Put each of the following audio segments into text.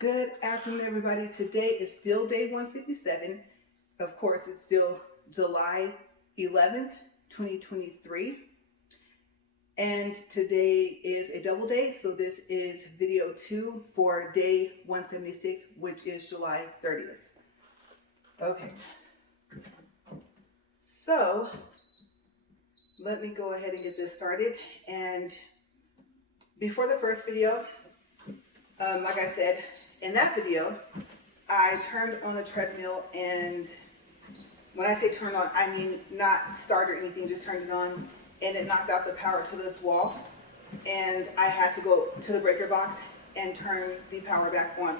Good afternoon, everybody. Today is still day 157. Of course, it's still July 11th, 2023. And today is a double day. So this is video 2 for day 176, which is July 30th. Okay. So let me go ahead and get this started. And before the first video, like I said, in that video, I turned on the treadmill, and when I say turn on, I mean not start or anything, just turned it on, and it knocked out the power to this wall, and I had to go to the breaker box and turn the power back on.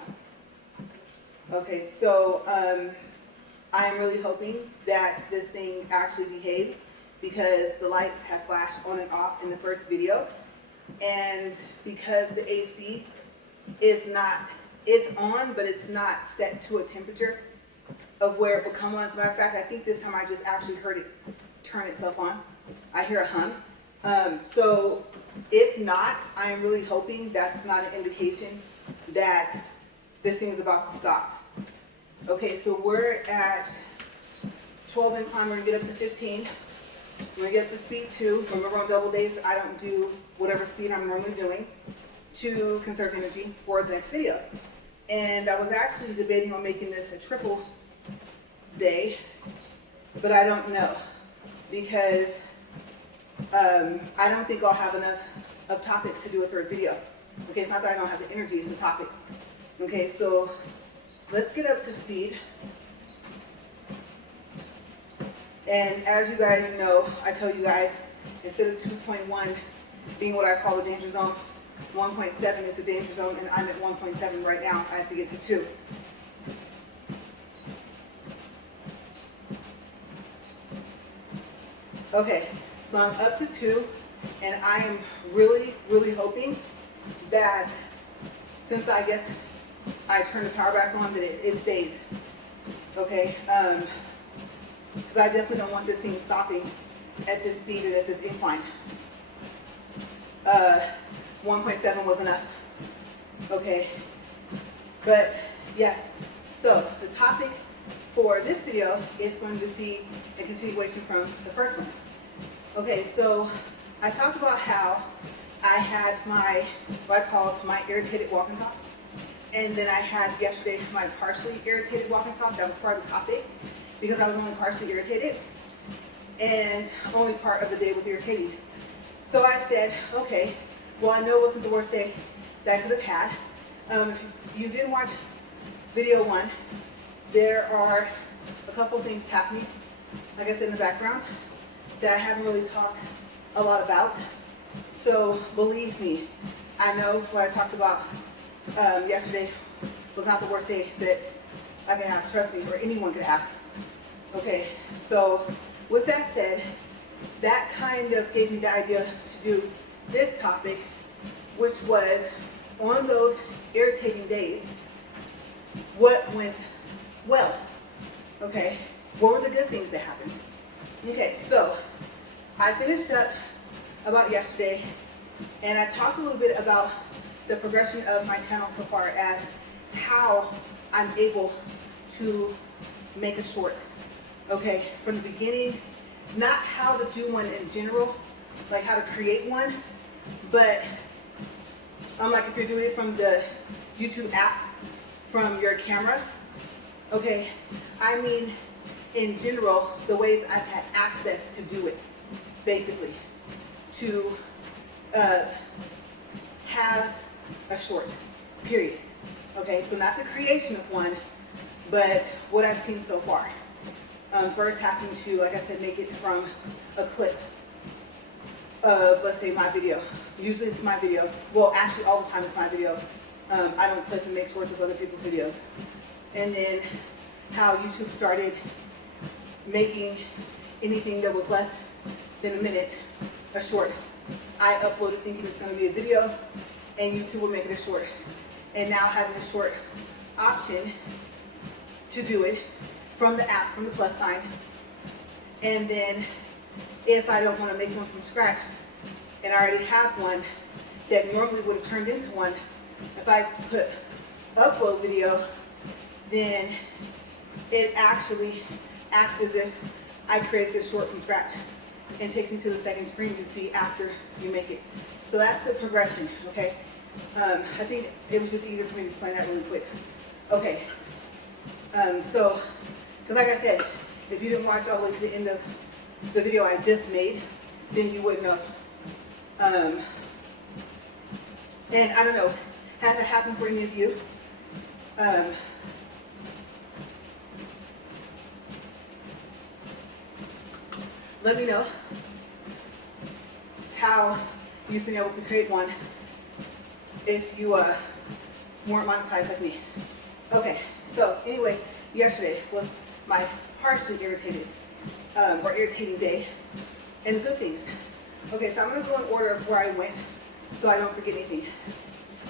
Okay, so I am really hoping that this thing actually behaves, because the lights have flashed on and off in the first video, and because the AC is not, it's on, but it's not set to a temperature of where it will come on. As a matter of fact, I think this time I just actually heard it turn itself on. I hear a hum. So if not, I am really hoping that's not an indication that this thing is about to stop. Okay, so we're at 12 incline, we're gonna get up to 15. We're gonna get up to speed 2. Remember, on double days, I don't do whatever speed I'm normally doing to conserve energy for the next video. And I was actually debating on making this a triple day, but I don't know, because I don't think I'll have enough of topics to do a third video. Okay, it's not that I don't have the energy, it's the topics. Okay, so let's get up to speed. And as you guys know, I tell you guys, instead of 2.1 being what I call the danger zone, 1.7 is the danger zone, and I'm at 1.7 right now. I have to get to 2. Okay, so I'm up to 2, and I am really, really hoping that, since I guess I turned the power back on, that it stays. Okay, because I definitely don't want this thing stopping at this speed and at this incline. 1.7 was enough. Okay, but yes, so the topic for this video is going to be a continuation from the first one. Okay, so I talked about how I had my, what I called my irritated walking talk, and then I had yesterday my partially irritated walking talk. That was part of the topics, because I was only partially irritated, and only part of the day was irritating. So I said, okay, well, I know it wasn't the worst day that I could have had. If you didn't watch video 1, there are a couple things happening, like I said, in the background, that I haven't really talked a lot about. So believe me, I know what I talked about yesterday was not the worst day that I could have, trust me, or anyone could have. Okay, so with that said, that kind of gave me the idea to do this topic, which was, on those irritating days, what went well? Okay, what were the good things that happened? Okay, so I finished up about yesterday, and I talked a little bit about the progression of my channel so far as how I'm able to make a short. Okay, from the beginning, not how to do one in general, like how to create one, but like if you're doing it from the YouTube app, from your camera, okay, I mean in general, the ways I've had access to do it, basically, to have a short, period. Okay, so not the creation of one, but what I've seen so far. First having to, like I said, make it from a clip of, let's say, my video. Usually it's my video. Well, actually all the time it's my video. I don't clip and make shorts of other people's videos. And then how YouTube started making anything that was less than a minute a short. I uploaded thinking it's going to be a video, and YouTube would make it a short. And now having a short option to do it from the app, from the plus sign. And then if I don't want to make one from scratch, and I already have one that normally would have turned into one if I put upload video, then it actually acts as if I created this short from scratch and takes me to the second screen to see after you make it. So that's the progression, okay? I think it was just easier for me to explain that really quick. Okay, so, because like I said, if you didn't watch all the way to the end of the video I just made, then you wouldn't know. And I don't know, has it happened for any of you? Let me know how you've been able to create one if you weren't monetized like me. Okay, so anyway, yesterday was my partially irritated or irritating day, and the good things. Okay, so I'm going to go in order of where I went so I don't forget anything.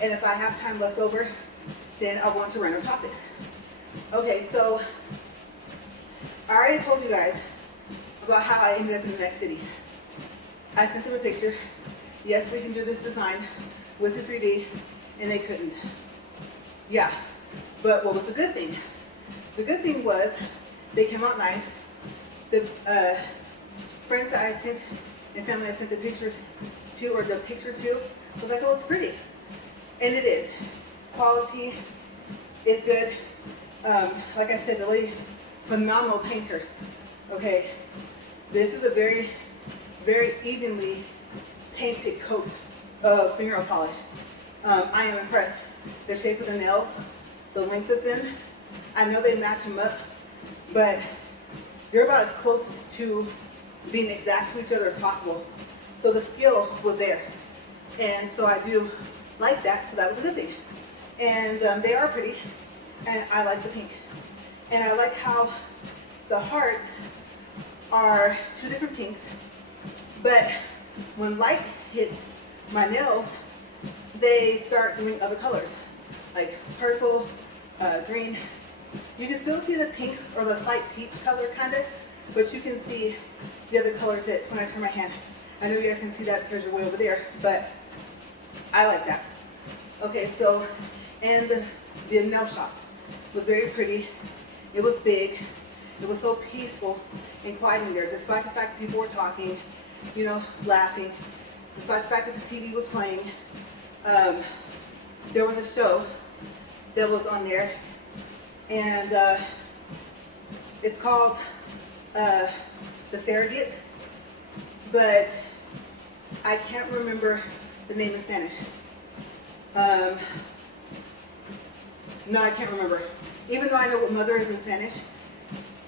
And if I have time left over, then I'll go into random topics. Okay, so I already told you guys about how I ended up in the next city. I sent them a picture. Yes, we can do this design with the 3D, and they couldn't. Yeah, but what was the good thing? The good thing was they came out nice. The friends that I sent and family I sent the pictures to, or the picture to, was like, oh, it's pretty. And it is. Quality is good. Like I said, the lady, phenomenal painter. Okay, this is a very, very evenly painted coat of fingernail polish. I am impressed. The shape of the nails, the length of them, I know they match them up, but you're about as close to being exact to each other as possible. So the skill was there. And so I do like that, so that was a good thing. And they are pretty, and I like the pink. And I like how the hearts are two different pinks, but when light hits my nails, they start doing other colors, like purple, green. You can still see the pink or the slight peach color kind of, but you can see the other colors that when I turn my hand. I know you guys can see that because you're way over there, but I like that. Okay, so, and the nail shop was very pretty. It was big. It was so peaceful and quiet in there, despite the fact that people were talking, you know, laughing, despite the fact that the TV was playing. There was a show that was on there, and it's called The Surrogate, but I can't remember the name in Spanish. No, I can't remember. Even though I know what mother is in Spanish,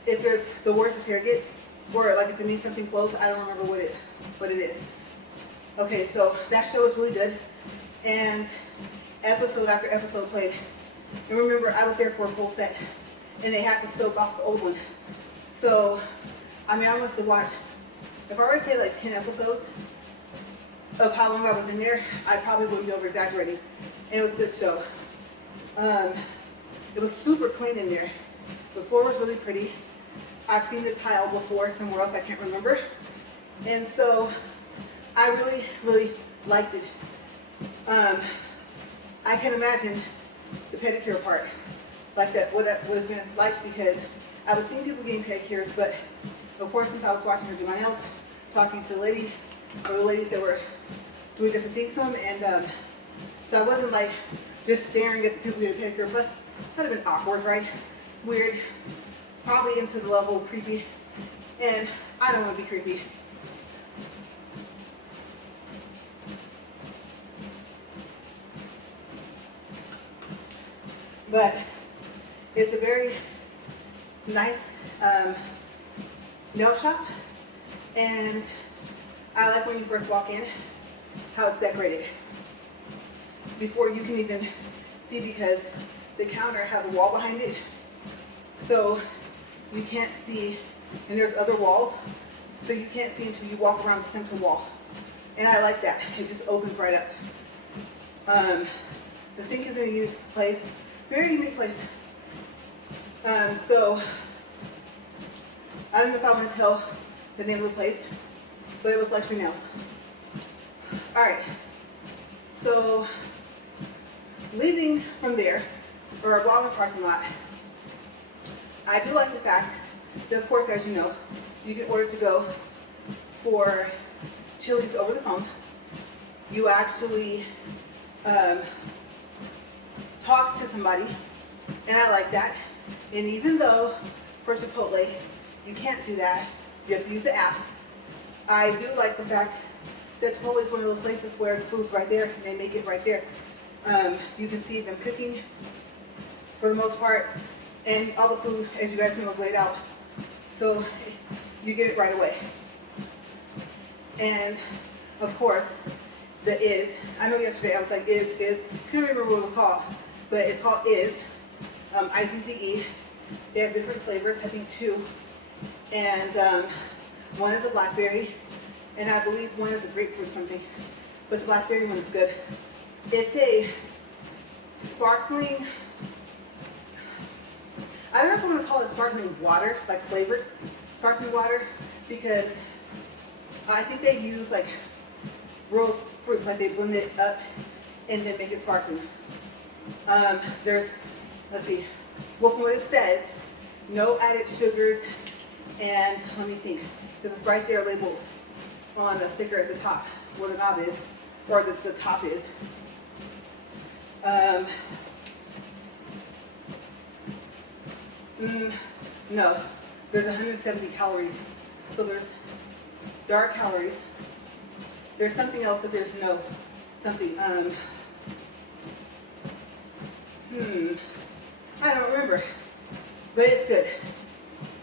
if there's the word for surrogate, or like if it means something close, I don't remember what it is. Okay, so that show was really good, and episode after episode played. And remember, I was there for a full set, and they had to soak off the old one. So, I mean, I must have watched, if I were to say like 10 episodes of how long I was in there, I probably wouldn't be over exaggerating. And it was a good show. It was super clean in there. The floor was really pretty. I've seen the tile before somewhere else, I can't remember. And so I really, really liked it. I can imagine the pedicure part, like that, what that would have been like, because I was seeing people getting pedicures, but of course, since I was watching her do my nails, talking to the lady, or the ladies that were doing different things to them, and so I wasn't like just staring at the people getting pedicure. Plus, that would have been awkward, right? Weird, probably into the level of creepy, and I don't want to be creepy. But it's a very nice nail shop, and I like when you first walk in how it's decorated before you can even see, because the counter has a wall behind it, so you can't see, and there's other walls, so you can't see until you walk around the central wall. And I like that. It just opens right up. The sink is in a unique place, very unique place. So I don't know if I want to tell the name of the place, but it was Luxury Nails. All right, so leaving from there, or along the parking lot. I do like the fact that, of course, as you know, you can order to go for Chili's over the phone. You actually talk to somebody, and I like that. And even though for Chipotle, you can't do that, you have to use the app, I do like the fact that Chipotle is one of those places where the food's right there, and they make it right there. You can see them cooking for the most part, and all the food, as you guys know, is laid out. So you get it right away. And of course, the Is. I know yesterday I was like Is. Couldn't remember what it was called, but it's called Is. IZZE. They have different flavors, I think 2. And one is a blackberry, and I believe one is a grapefruit something. But the blackberry one is good. It's a sparkling, I don't know if I want to call it sparkling water, like flavored sparkling water, because I think they use like real fruits, like they blend it up and then make it sparkling. There's, let's see, well, from what it says, no added sugars, and let me think, because it's right there labeled on a sticker at the top where the knob is, or the top is. No, there's 170 calories. So there's dark calories. There's something else that there's no something. I don't remember, but it's good.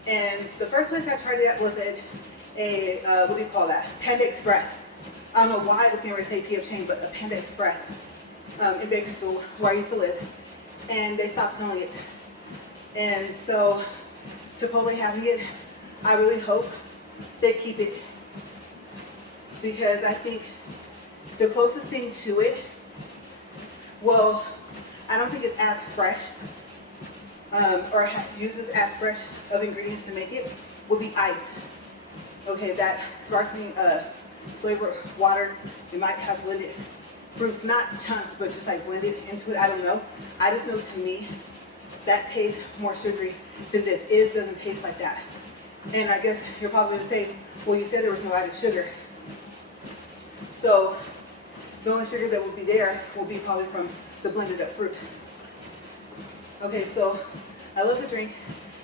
And the first place I tried it at was at a what do you call that? Panda Express. I don't know why I was going to say PF Chang, but a Panda Express in Bakersfield, where I used to live, and they stopped selling it. And so Chipotle having it, I really hope they keep it, because I think the closest thing to it, well, I don't think it's as fresh or uses as fresh of ingredients to make it, would be ice. Okay, that sparkling flavor water, you might have blended fruits, not chunks, but just like blended into it. I don't know. I just know, to me, that tastes more sugary than this. Is doesn't taste like that. And I guess you're probably going to say, well, you said there was no added sugar. So the only sugar that will be there will be probably from the blended up fruit. Okay, so I love the drink,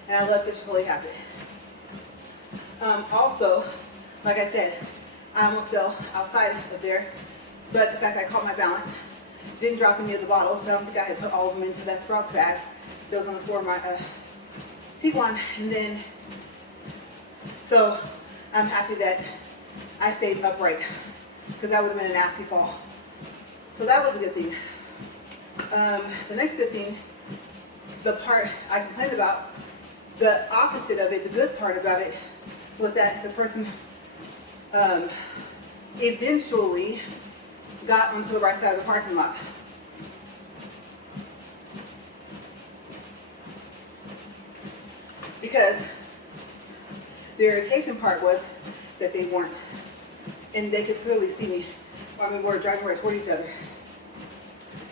and I love that Chipotle has it. Also, like I said, I almost fell outside of there, but the fact that I caught my balance, didn't drop any of the bottles, so I don't think I had put all of them into that Sprouts bag that was on the floor of my T1. And then, so I'm happy that I stayed upright, because that would have been a nasty fall. So that was a good thing. The next good thing, the part I complained about, the opposite of it, the good part about it, was that the person eventually got onto the right side of the parking lot. Because the irritation part was that they weren't. And they could clearly see me. I mean, we were driving right toward each other.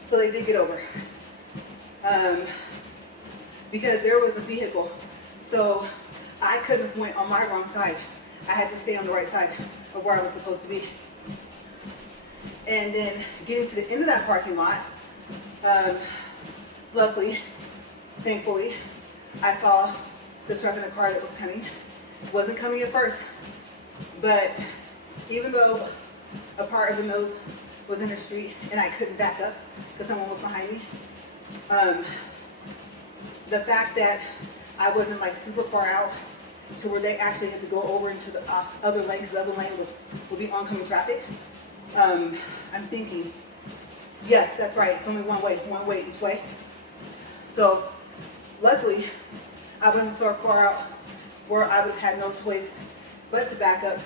So they did get over. Because there was a vehicle. So I could have went on my wrong side. I had to stay on the right side of where I was supposed to be. And then getting to the end of that parking lot, luckily, thankfully, I saw the truck and the car that was coming. Wasn't coming at first, but even though a part of the nose was in the street and I couldn't back up because someone was behind me, the fact that I wasn't like super far out to where they actually had to go over into the other lane, because the other lane would be oncoming traffic. I'm thinking, yes, that's right, it's only one way each way. So luckily, I wasn't so far out where I would have had no choice but to back up,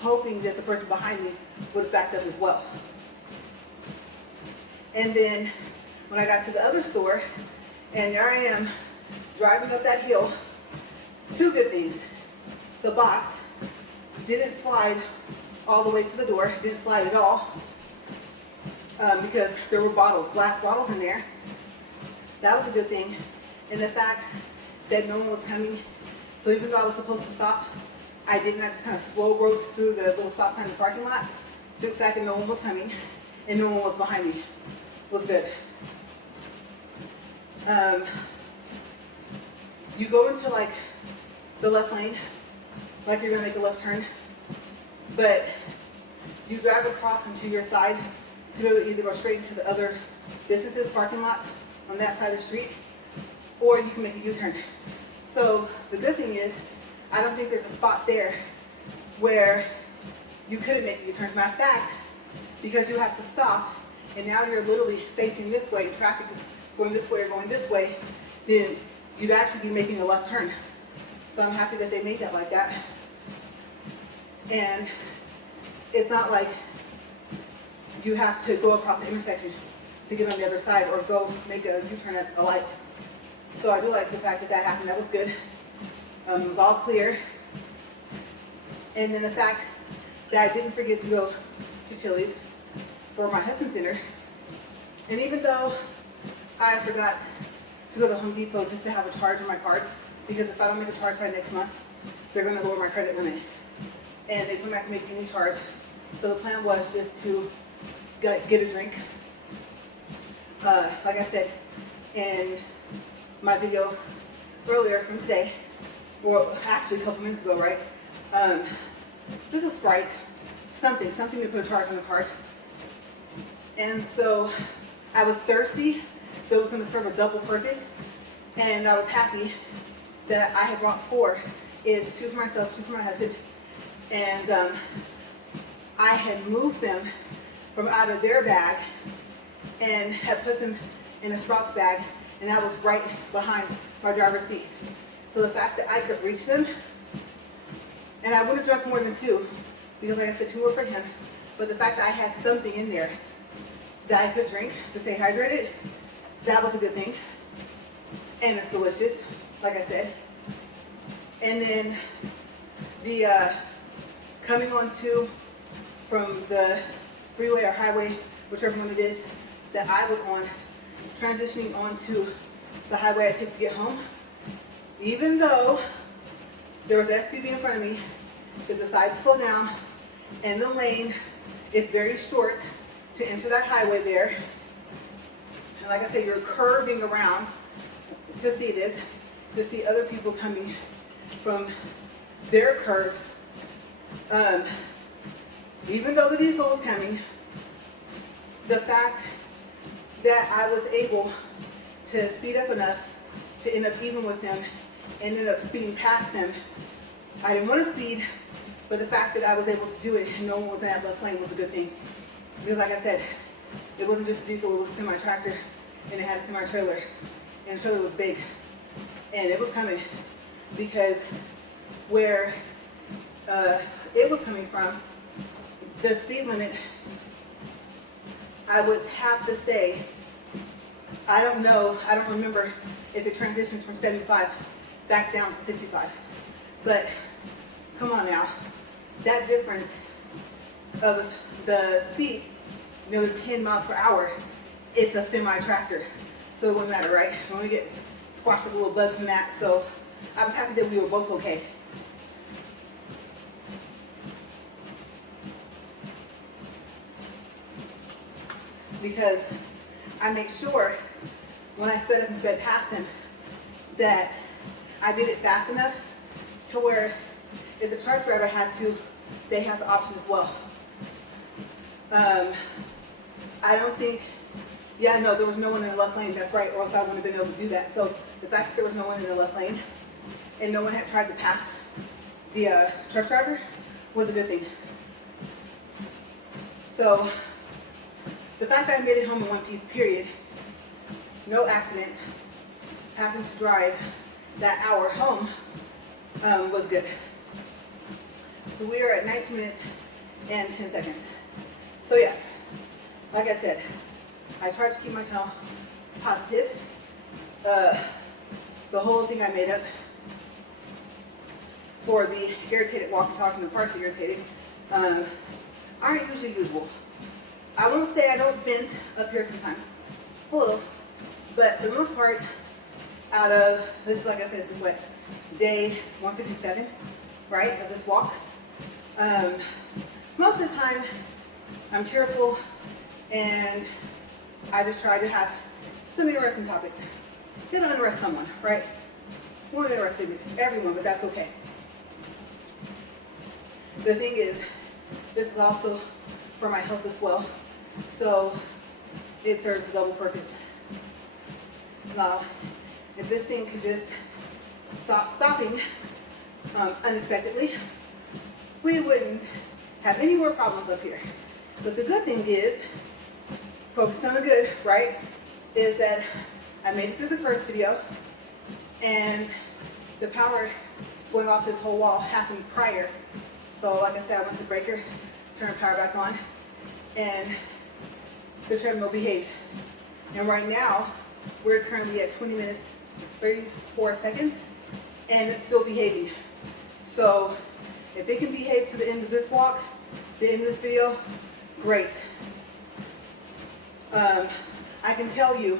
hoping that the person behind me would have backed up as well. And then when I got to the other store, and there I am driving up that hill, two good things. The box didn't slide all the way to the door, didn't slide at all, because there were bottles, glass bottles in there. that was a good thing. And the fact that no one was coming, so even though I was supposed to stop, I didn't. I just kind of slow rode through the little stop sign in the parking lot. The fact that no one was coming and no one was behind me was good. You go into like the left lane, like you're gonna make a left turn, but you drive across into your side to be able to either go straight into the other businesses, parking lots on that side of the street, or you can make a U-turn. So the good thing is, I don't think there's a spot there where you couldn't make a U-turn. As a matter of fact, because you have to stop, and now you're literally facing this way, traffic is going this way or going this way, then you'd actually be making a left turn. So I'm happy that they made that like that. And it's not like you have to go across the intersection to get on the other side or go make a U-turn at a light. So I do like the fact that that happened. That was good. It was all clear. And then the fact that I didn't forget to go to Chili's for my husband's dinner. And even though I forgot to go to Home Depot just to have a charge on my card, because if I don't make a charge by next month, they're going to lower my credit limit. And they told me I can make any charge. So the plan was just to get a drink. Like I said in my video earlier from today, or actually a couple minutes ago, right? Just a Sprite, something to put a charge on the card. And so I was thirsty, so it was going to serve a double purpose. And I was happy that I had brought 4. Is 2 for myself, 2 for my husband. And I had moved them from out of their bag and had put them in a Sprouts bag, and that was right behind my driver's seat. So the fact that I could reach them, and I would have drunk more than 2, because like I said, 2 were for him, but the fact that I had something in there that I could drink to stay hydrated, that was a good thing. And it's delicious, like I said. And then the coming onto from the freeway or highway, whichever one it is, that I was on, transitioning onto the highway I take to get home, even though there was an SUV in front of me that decided to slow down, and the lane is very short to enter that highway there. And like I said, you're curving around to see this, to see other people coming from their curve. Even though the diesel was coming, the fact that I was able to speed up enough to end up even with them and end up speeding past them. I didn't want to speed, but the fact that I was able to do it and no one was in that left lane was a good thing. Because like I said, it wasn't just a diesel, it was a semi-tractor, and it had a semi-trailer. And the trailer was big. And it was coming, because where it was coming from, the speed limit, I would have to say, I don't remember if it transitions from 75 back down to 65. But come on now, that difference of the speed, nearly 10 miles per hour, it's a semi-tractor. So it wouldn't matter, right? I want to get squashed a little bug from that. So I was happy that we were both okay. Because I make sure when I sped up and sped past them that I did it fast enough to where if the truck driver had to, they have the option as well. I don't think, yeah, no, there was no one in the left lane, that's right, or else I wouldn't have been able to do that. So the fact that there was no one in the left lane and no one had tried to pass the truck driver was a good thing. So the fact that I made it home in one piece, period, no accident, having to drive that hour home was good. So we are at 19 minutes and 10 seconds. So yes, like I said, I tried to keep my channel positive. The whole thing I made up for the irritated walking, talking, and partially irritated aren't usually usual. I won't say I don't vent up here sometimes, a little, But for the most part, out of this, like I said, this is what, day 157, right, of this walk. Most of the time, I'm cheerful and I just try to have some interesting topics. It'll interest someone, right? Won't interest everyone, but that's okay. The thing is, this is also for my health as well, so it serves a double purpose. Now, if this thing could just stop stopping unexpectedly, we wouldn't have any more problems up here. But the good thing is, focus on the good, right, is that I made it through the first video, and the power going off this whole wall happened prior. So like I said, I went to the breaker, turned the power back on, and the treadmill behaved. And right now, we're currently at 20 minutes, 34 seconds, and it's still behaving. So if it can behave to the end of this walk, the end of this video, great. I can tell you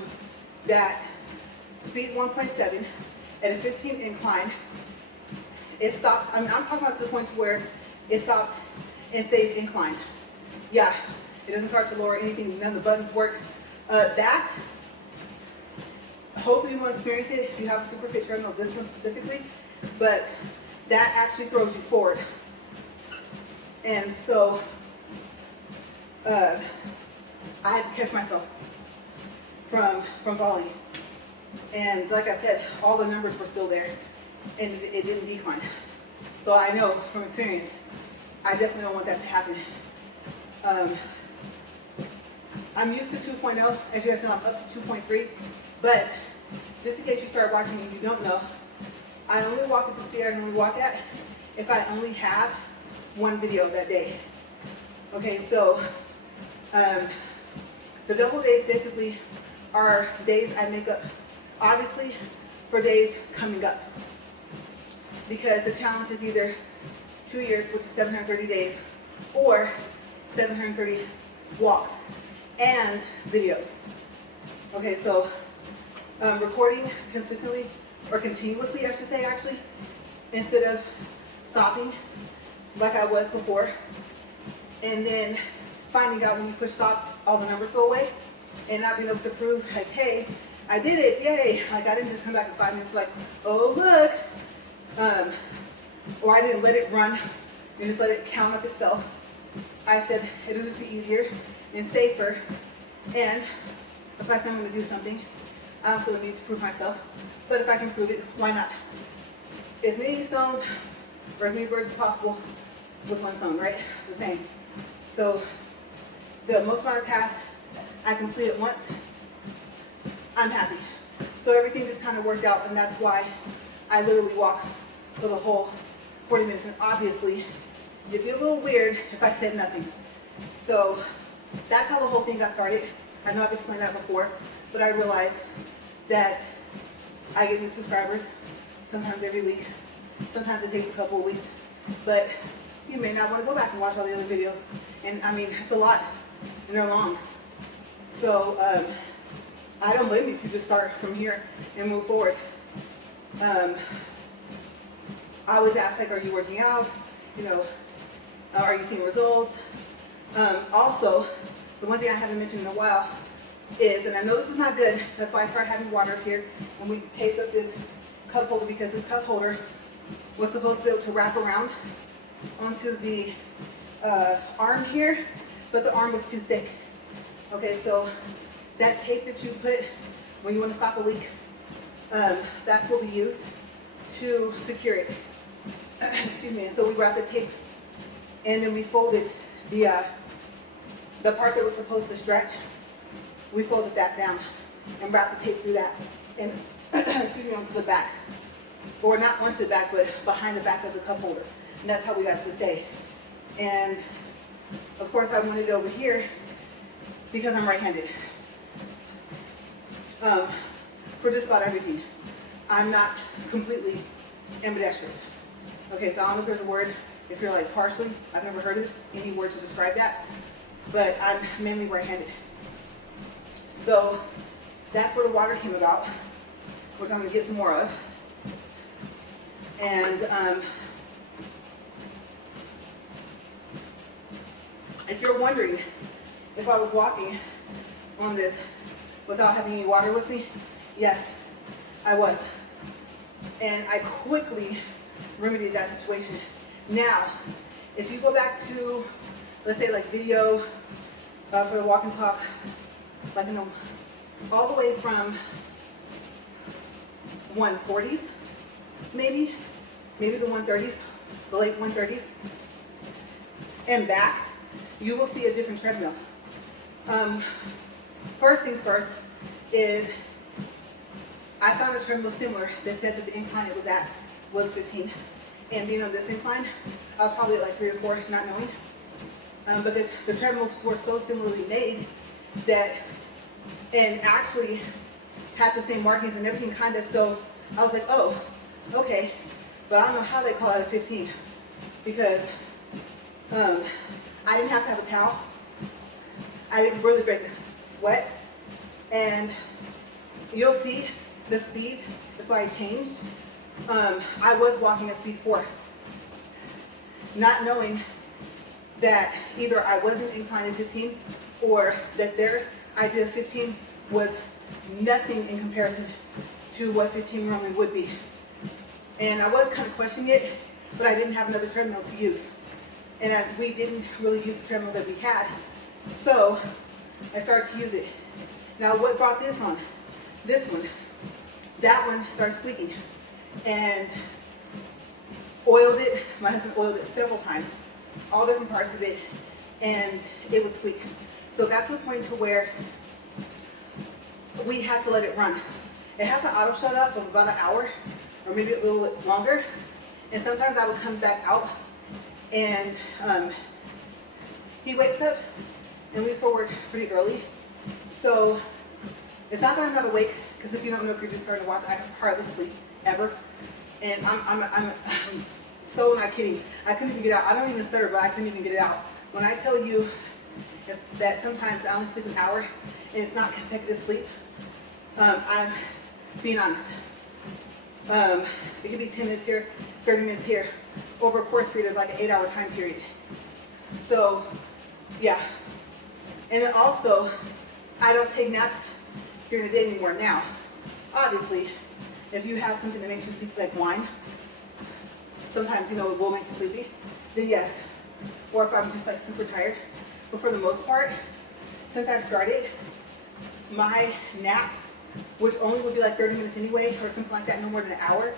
that speed 1.7 at a 15 incline, it stops. I'm talking about to the point where it stops and stays inclined. Yeah, it doesn't start to lower anything, none of the buttons work. That, hopefully you won't experience it if you have a Superfit treadmill, this one specifically, but that actually throws you forward. And so, I had to catch myself from falling. And like I said, all the numbers were still there, and it didn't decline. So I know from experience, I definitely don't want that to happen. I'm used to 2.0. As you guys know, I'm up to 2.3. But just in case you start watching and you don't know, I only walk at the speed I normally walk at if I only have one video that day. Okay, so the double days basically are days I make up, obviously, for days coming up. Because the challenge is either 2 years, which is 730 days, or 730 walks and videos. Okay, so recording consistently, or continuously, I should say, actually, instead of stopping like I was before, and then finding out when you push stop, all the numbers go away, and not being able to prove, like, hey, I did it, yay. Like, I didn't just come back in 5 minutes like, oh, look. Or I didn't let it run and just let it count up itself. I said it'll just be easier and safer, and if I say I'm going to do something, I don't feel the need to prove myself, but if I can prove it, why not? As many stones or as many birds as possible with one stone, right? The same. So the most amount of tasks I complete at once, I'm happy. So everything just kind of worked out, and that's why I literally walk for the whole 40 minutes. And obviously, it'd be a little weird if I said nothing. So that's how the whole thing got started. I know I've explained that before, but I realized that I get new subscribers sometimes every week. Sometimes it takes a couple of weeks, but you may not want to go back and watch all the other videos. And I mean, it's a lot, and they're long. So I don't blame you if you just start from here and move forward. I always ask, like, are you working out? You know, are you seeing results? Also, the one thing I haven't mentioned in a while is, and I know this is not good, that's why I started having water up here, and we taped up this cup holder, because this cup holder was supposed to be able to wrap around onto the arm here, but the arm was too thick. Okay, so that tape that you put when you want to stop a leak, that's what we used to secure it. Excuse me. And so we wrapped the tape, and then we folded the part that was supposed to stretch. We folded that down and wrapped the tape through that, and excuse me, onto the back, or not onto the back, but behind the back of the cup holder. And that's how we got it to stay. And of course, I wanted it over here because I'm right-handed. For just about everything. I'm not completely ambidextrous. Okay, so I don't know if there's a word, if you're like partially, I've never heard of any word to describe that, but I'm mainly right-handed. So that's where the water came about, which I'm gonna get some more of. And if you're wondering if I was walking on this without having any water with me, yes, I was. And I quickly remedied that situation. Now, if you go back to, let's say like video for the walk and talk, like all the way from 140s, maybe the 130s, the late 130s, and back, you will see a different treadmill. First things first is I found a treadmill similar that said that the incline it was at was 15. And being on this incline, I was probably at like 3 or 4, not knowing. But the treadmills were so similarly made that, and actually had the same markings and everything kind of, so I was like, oh, okay. But I don't know how they call it a 15 because I didn't have to have a towel. I didn't really break sweat. And you'll see the speed, that's why I changed. I was walking at speed 4, not knowing that either I wasn't inclined at 15 or that their idea of 15 was nothing in comparison to what 15 normally would be. And I was kind of questioning it, but I didn't have another treadmill to use. And we didn't really use the treadmill that we had. So I started to use it. Now what brought this on? This one. That one started squeaking. And oiled it. My husband oiled it several times. All different parts of it. And it would squeak. So it got to the point to where we had to let it run. It has an auto shut off of about an hour or maybe a little bit longer. And sometimes I would come back out and he wakes up and leaves for work pretty early. So it's not that I'm not awake, because if you don't know, if you're just starting to watch, I hardly sleep ever. And I'm so not kidding. I couldn't even get out. I don't even stutter, but I couldn't even get it out. When I tell you that sometimes I only sleep an hour and it's not consecutive sleep, I'm being honest. It could be 10 minutes here, 30 minutes here, over a course period of like an 8-hour time period. So, yeah. And then also, I don't take naps during the day anymore now. Obviously, if you have something that makes you sleepy like wine, sometimes, it will make you sleepy, then yes. Or if I'm just like super tired. But for the most part, since I've started, my nap, which only would be like 30 minutes anyway, or something like that, no more than an hour,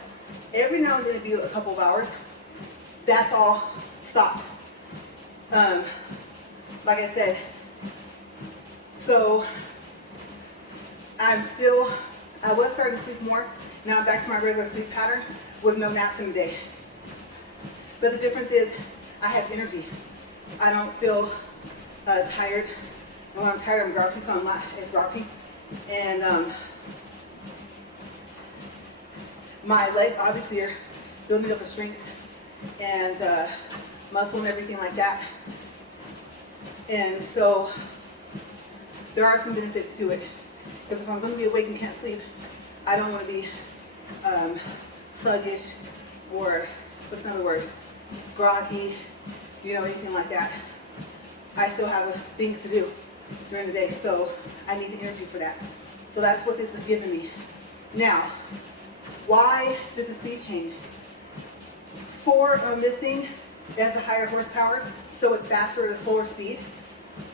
every now and then it'd be a couple of hours, that's all stopped. Like I said, so I was starting to sleep more. Now I'm back to my regular sleep pattern with no naps in the day. But the difference is I have energy. I don't feel tired. And when I'm tired, I'm grouchy, so I'm not as grouchy. And my legs obviously are building up a strength and muscle and everything like that. And so there are some benefits to it. Because if I'm going to be awake and can't sleep, I don't want to be sluggish or, what's another word, groggy, anything like that. I still have things to do during the day, so I need the energy for that. So that's what this is giving me. Now, why did the speed change? For this thing, it has a higher horsepower, so it's faster at a slower speed.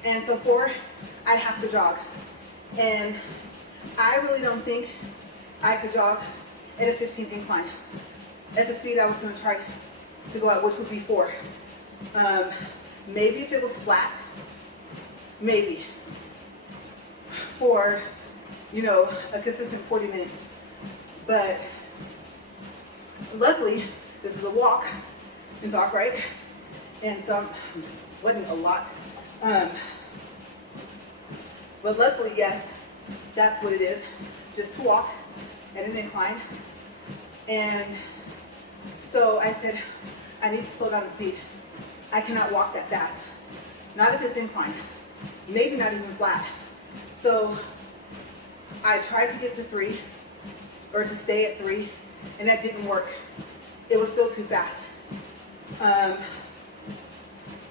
And so for, I'd have to jog. And I really don't think I could jog at a 15 incline at the speed I was going to try to go at, which would be 4. Maybe if it was flat, maybe for, a consistent 40 minutes. But luckily, this is a walk and talk, right? And so I'm sweating a lot. But luckily, yes, that's what it is. Just to walk at an incline. And so I said, I need to slow down the speed. I cannot walk that fast. Not at this incline. Maybe not even flat. So I tried to get to 3 or to stay at 3, and that didn't work. It was still too fast.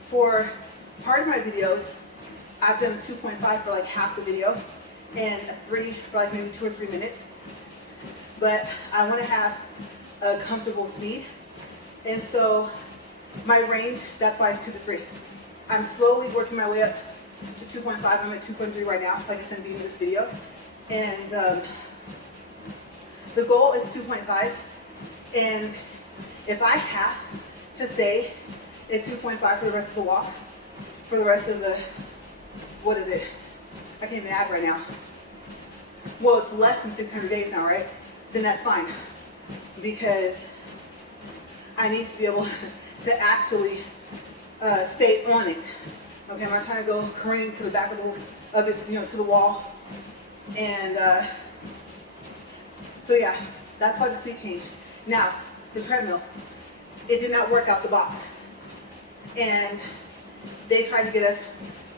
For part of my videos, I've done a 2.5 for like half the video and a 3 for like maybe 2 or 3 minutes. But I want to have a comfortable speed, and so my range, that's why it's 2 to 3. I'm slowly working my way up to 2.5. I'm at 2.3 right now, like I said in the beginning of this video. And the goal is 2.5. And if I have to stay at 2.5 for the rest of the walk, for the rest of the, what is it? I can't even add right now. Well, it's less than 600 days now, right? Then that's fine, because I need to be able to actually stay on it. Okay, I'm not trying to go careening to the back of it, you know, to the wall. And so yeah, that's why the speed changed. Now, the treadmill, it did not work out the box. And they tried to get us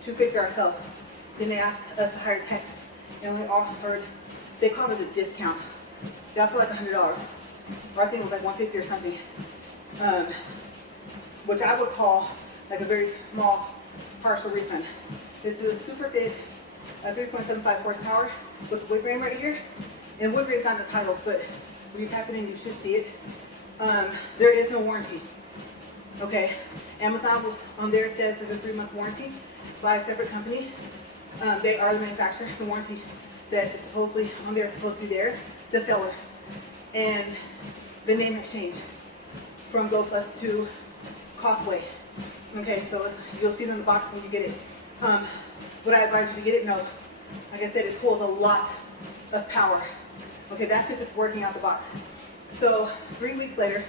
to fix it ourselves. Then they asked us to hire techs, and we offered, they called it a discount. They offered like $100, or I think it was like $150 or something, which I would call like a very small partial refund. This is a Superfit 3.75 horsepower with wood grain right here. And wood grain's not in the titles, but when you type it in, you should see it. There is no warranty. Okay, Amazon on there says there's a 3-month warranty by a separate company. They are the manufacturer. The warranty that is supposedly on there is supposed to be theirs, the seller. And the name has changed from Go Plus to Costway. Okay, so you'll see it in the box when you get it. Would I advise you to get it? No. Like I said, it pulls a lot of power. Okay, that's if it's working out the box. So 3 weeks later,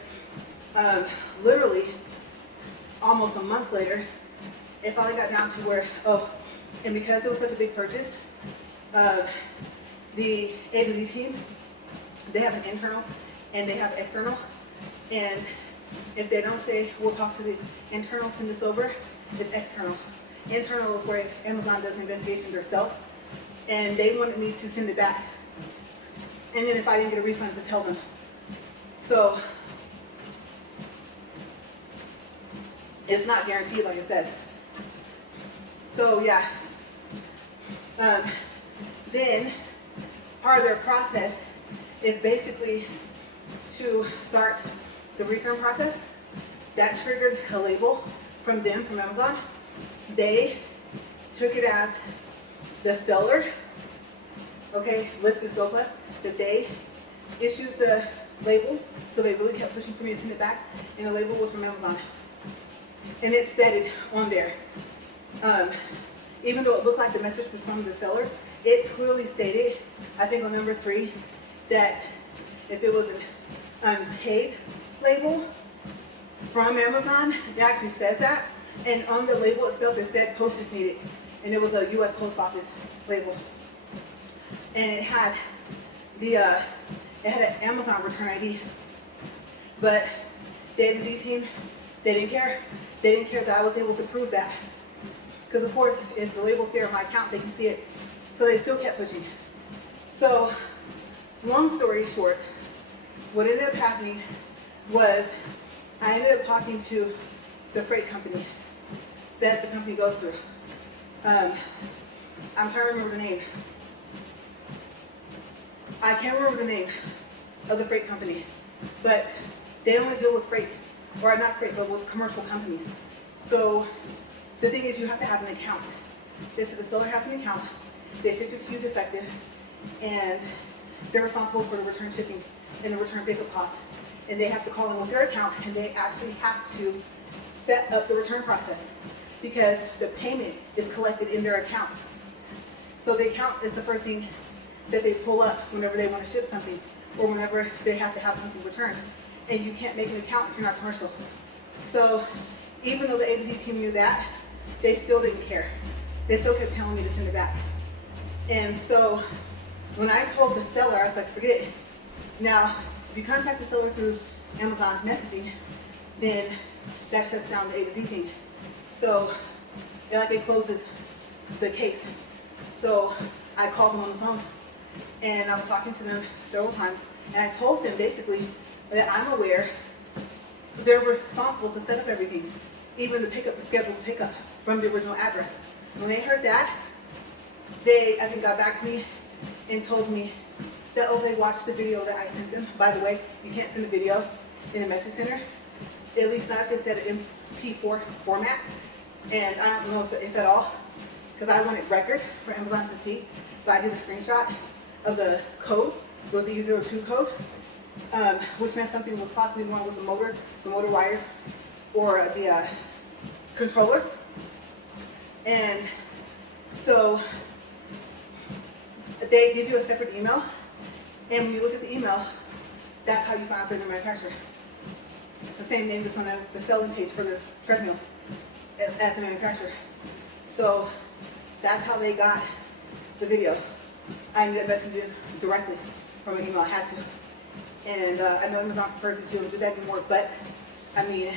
literally almost a month later, it finally got down to where, and because it was such a big purchase, the A to Z team, they have an internal and they have external. And if they don't say, we'll talk to the internal, send this over, it's external. Internal is where Amazon does investigations themselves, and they wanted me to send it back. And then if I didn't get a refund, to tell them. So it's not guaranteed, like it says. So yeah. Then part of their process is basically to start the return process. That triggered a label from them, from Amazon. They took it as the seller, okay, list is Go Plus, that they issued the label, so they really kept pushing for me to send it back, and the label was from Amazon. And it said it on there. Even though it looked like the message was from the seller, it clearly stated, I think on number 3, that if it was an unpaid label from Amazon, it actually says that. And on the label itself, it said postage needed. And it was a U.S. Post Office label. And it had an Amazon return ID. But the A to Z team, they didn't care. They didn't care that I was able to prove that. Because of course, if the label's there on my account, they can see it. So they still kept pushing. So, long story short, what ended up happening was I ended up talking to the freight company that the company goes through. I'm trying to remember the name. I can't remember the name of the freight company, but they only deal with freight, or not freight, but with commercial companies. So the thing is, you have to have an account. They said the seller has an account, they ship it to you defective, and they're responsible for the return shipping and the return pickup cost. And they have to call in with their account, and they actually have to set up the return process because the payment is collected in their account. So the account is the first thing that they pull up whenever they want to ship something or whenever they have to have something returned. And you can't make an account if you're not commercial. So even though the A to Z team knew that, they still didn't care. They still kept telling me to send it back. And so when I told the seller, I was like, forget it. Now, if you contact the seller through Amazon messaging, then that shuts down the A to Z thing. So it closes the case. So I called them on the phone And I was talking to them several times, and I told them basically that I'm aware they're responsible to set up everything, even the pickup, the scheduled pickup from the original address. When they heard that, they, I think, got back to me and told me that, oh, they watched the video that I sent them. By the way, you can't send a video in a message center, at least not if it's at an MP4 format. And I don't know if at all, because I wanted record for Amazon to see. So I did a screenshot of the code. It was the E02 code, which meant something was possibly wrong with the motor wires, or the controller. And so they give you a separate email, and when you look at the email, that's how you find out they're the manufacturer. It's the same name that's on the selling page for the treadmill as the manufacturer. So that's how they got the video. I ended up messaging directly from an email. I had to. And I know Amazon prefers that you don't do that anymore, but I mean,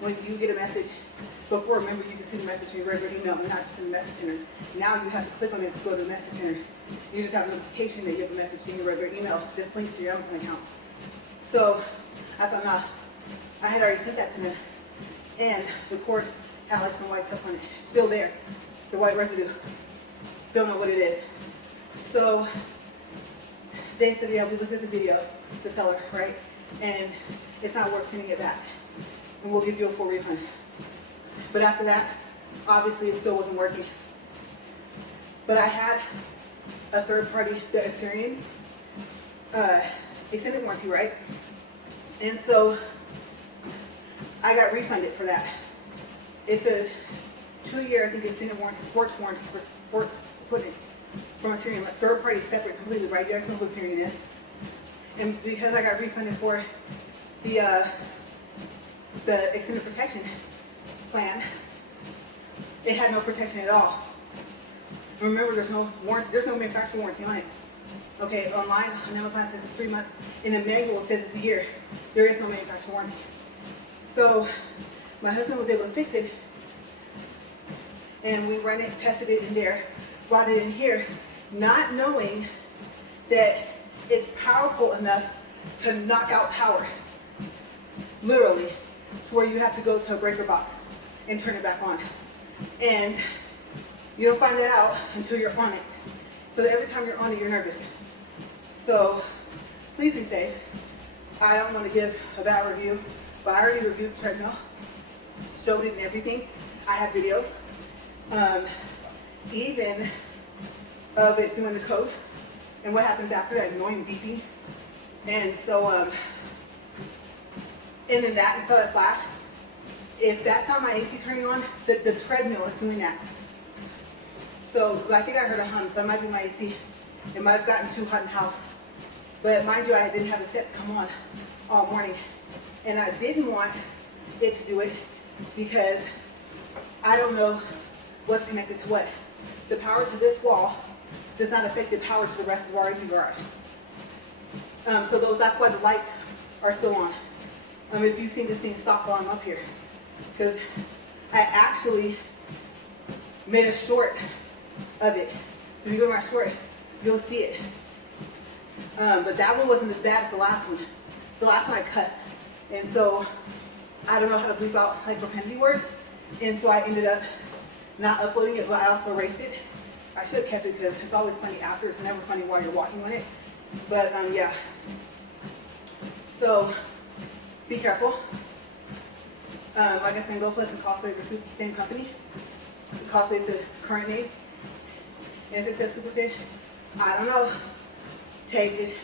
when you get a message, before, remember, you can see the message in your regular email and not just in the message center. Now you have to click on it to go to the message center. You just have a notification that you have a message in your regular email that's linked to your Amazon account. So I thought, nah, I had already sent that to them. And the cord had like some white stuff on it. It's still there, the white residue. Don't know what it is. So they said, yeah, we looked at the video, the seller, right? And it's not worth sending it back. And we'll give you a full refund. But after that, obviously it still wasn't working. But I had a third party, the Assyrian, extended warranty, right? And so I got refunded for that. It's a 2-year, I think, extended warranty, sports warranty for sports equipment from Assyrian, like third party, separate completely, right? You guys know who Assyrian is. And because I got refunded for the extended protection plan, it had no protection at all. Remember, there's no warranty, there's no manufacturer warranty on it. Okay, online on Amazon it says it's 3 months. In the manual it says it's a year. There is no manufacturer warranty. So my husband was able to fix it, and we ran it, tested it in there, brought it in here, not knowing that it's powerful enough to knock out power, literally, to where you have to go to a breaker box and turn it back on. And you don't find that out until you're on it. So that every time you're on it, you're nervous. So please be safe. I don't want to give a bad review, but I already reviewed the treadmill, showed it and everything. I have videos, even of it doing the code and what happens after that annoying beeping. And so, and then that, and saw that flash. If that's not my AC turning on, the treadmill is doing that. So I think I heard a hum, so it might be my AC. It might have gotten too hot in the house. But mind you, I didn't have it set to come on all morning. And I didn't want it to do it because I don't know what's connected to what. The power to this wall does not affect the power to the rest of our RV garage. So that's why the lights are still on. If you've seen this thing stop while I'm up here. Because I actually made a short of it. So if you go to my short, you'll see it. But that one wasn't as bad as the last one. The last one I cussed. And so I don't know how to bleep out like profanity words. And so I ended up not uploading it, but I also erased it. I should have kept it because it's always funny after. It's never funny while you're walking on it. But yeah. So be careful. Like I said, GoPlus and Costway are the same company. Costway is the current name. And if it says Superfit, I don't know. Take it.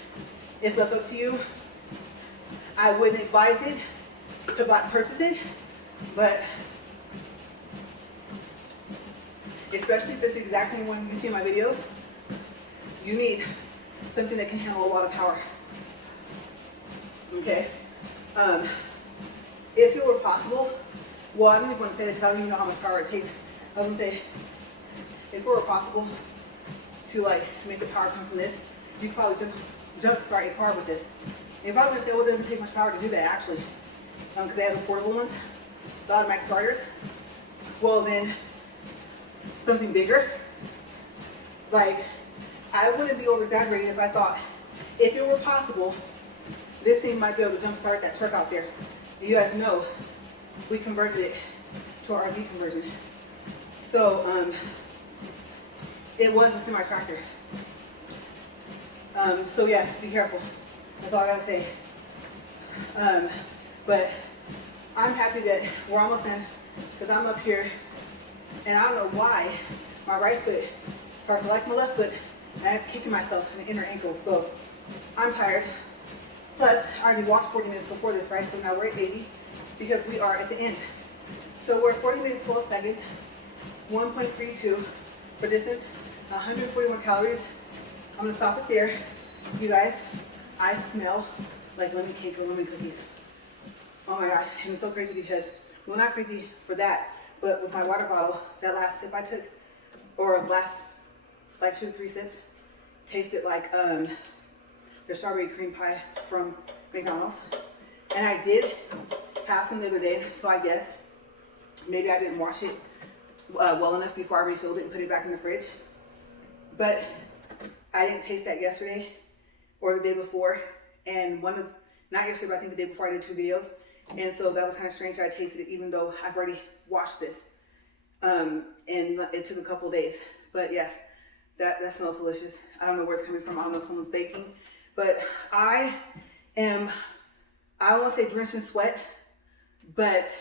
It's left up to you. I wouldn't advise it to purchase it, but especially if it's the exact same one you see in my videos, you need something that can handle a lot of power. Okay? If it were possible, well, I don't even want to say that because I don't even know how much power it takes. I was going to say, if it were possible to like make the power come from this, you could probably jump start a car with this. And you're probably going to say, well, it doesn't take much power to do that actually, because they have the portable ones, the automatic starters. Well then, something bigger, like I wouldn't be over-exaggerating if I thought, if it were possible, this thing might be able to jumpstart that truck out there. You guys know we converted it to our RV conversion. So it was a semi-tractor. So yes, be careful. That's all I gotta say. But I'm happy that we're almost done, because I'm up here and I don't know why my right foot starts to like my left foot and I'm kicking myself in the inner ankle. So I'm tired. Plus, I already walked 40 minutes before this, right? So now we're at 80 because we are at the end. So we're at 40 minutes, 12 seconds, 1.32 for distance, 141 calories. I'm gonna stop it there. You guys, I smell like lemon cake or lemon cookies. Oh my gosh, and it's so crazy because, well, not crazy for that, but with my water bottle, that last sip I took, or last like 2 to 3 sips, tasted like the strawberry cream pie from McDonald's. And I did have some the other day, so I guess maybe I didn't wash it well enough before I refilled it and put it back in the fridge. But I didn't taste that yesterday or the day before, and not yesterday, but I think the day before I did 2 videos. And so that was kind of strange that I tasted it even though I've already washed this. And it took a couple days. But yes, that smells delicious. I don't know where it's coming from. I don't know if someone's baking. But I won't say drenched in sweat, but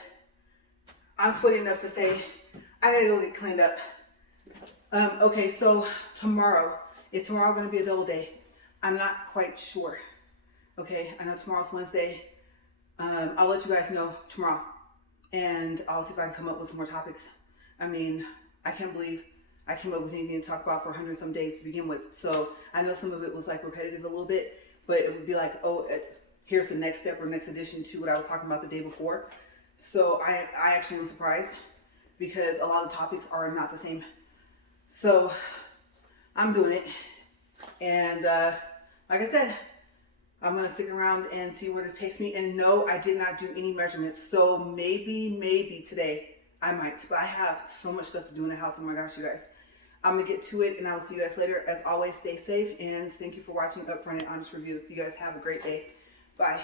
I'm sweaty enough to say I gotta go get cleaned up. Okay, so is tomorrow gonna be a double day? I'm not quite sure. Okay, I know tomorrow's Wednesday. I'll let you guys know tomorrow, and I'll see if I can come up with some more topics. I mean, I can't believe I came up with anything to talk about for 100 some days to begin with. So I know some of it was like repetitive a little bit, but it would be like, oh, here's the next step or next addition to what I was talking about the day before. So I actually am surprised because a lot of topics are not the same. So I'm doing it. And like I said, I'm gonna stick around and see where this takes me. And no, I did not do any measurements. So maybe today I might, but I have so much stuff to do in the house. Oh my gosh, you guys. I'm gonna get to it and I will see you guys later. As always, stay safe and thank you for watching Upfront and Honest Reviews. You guys have a great day. Bye.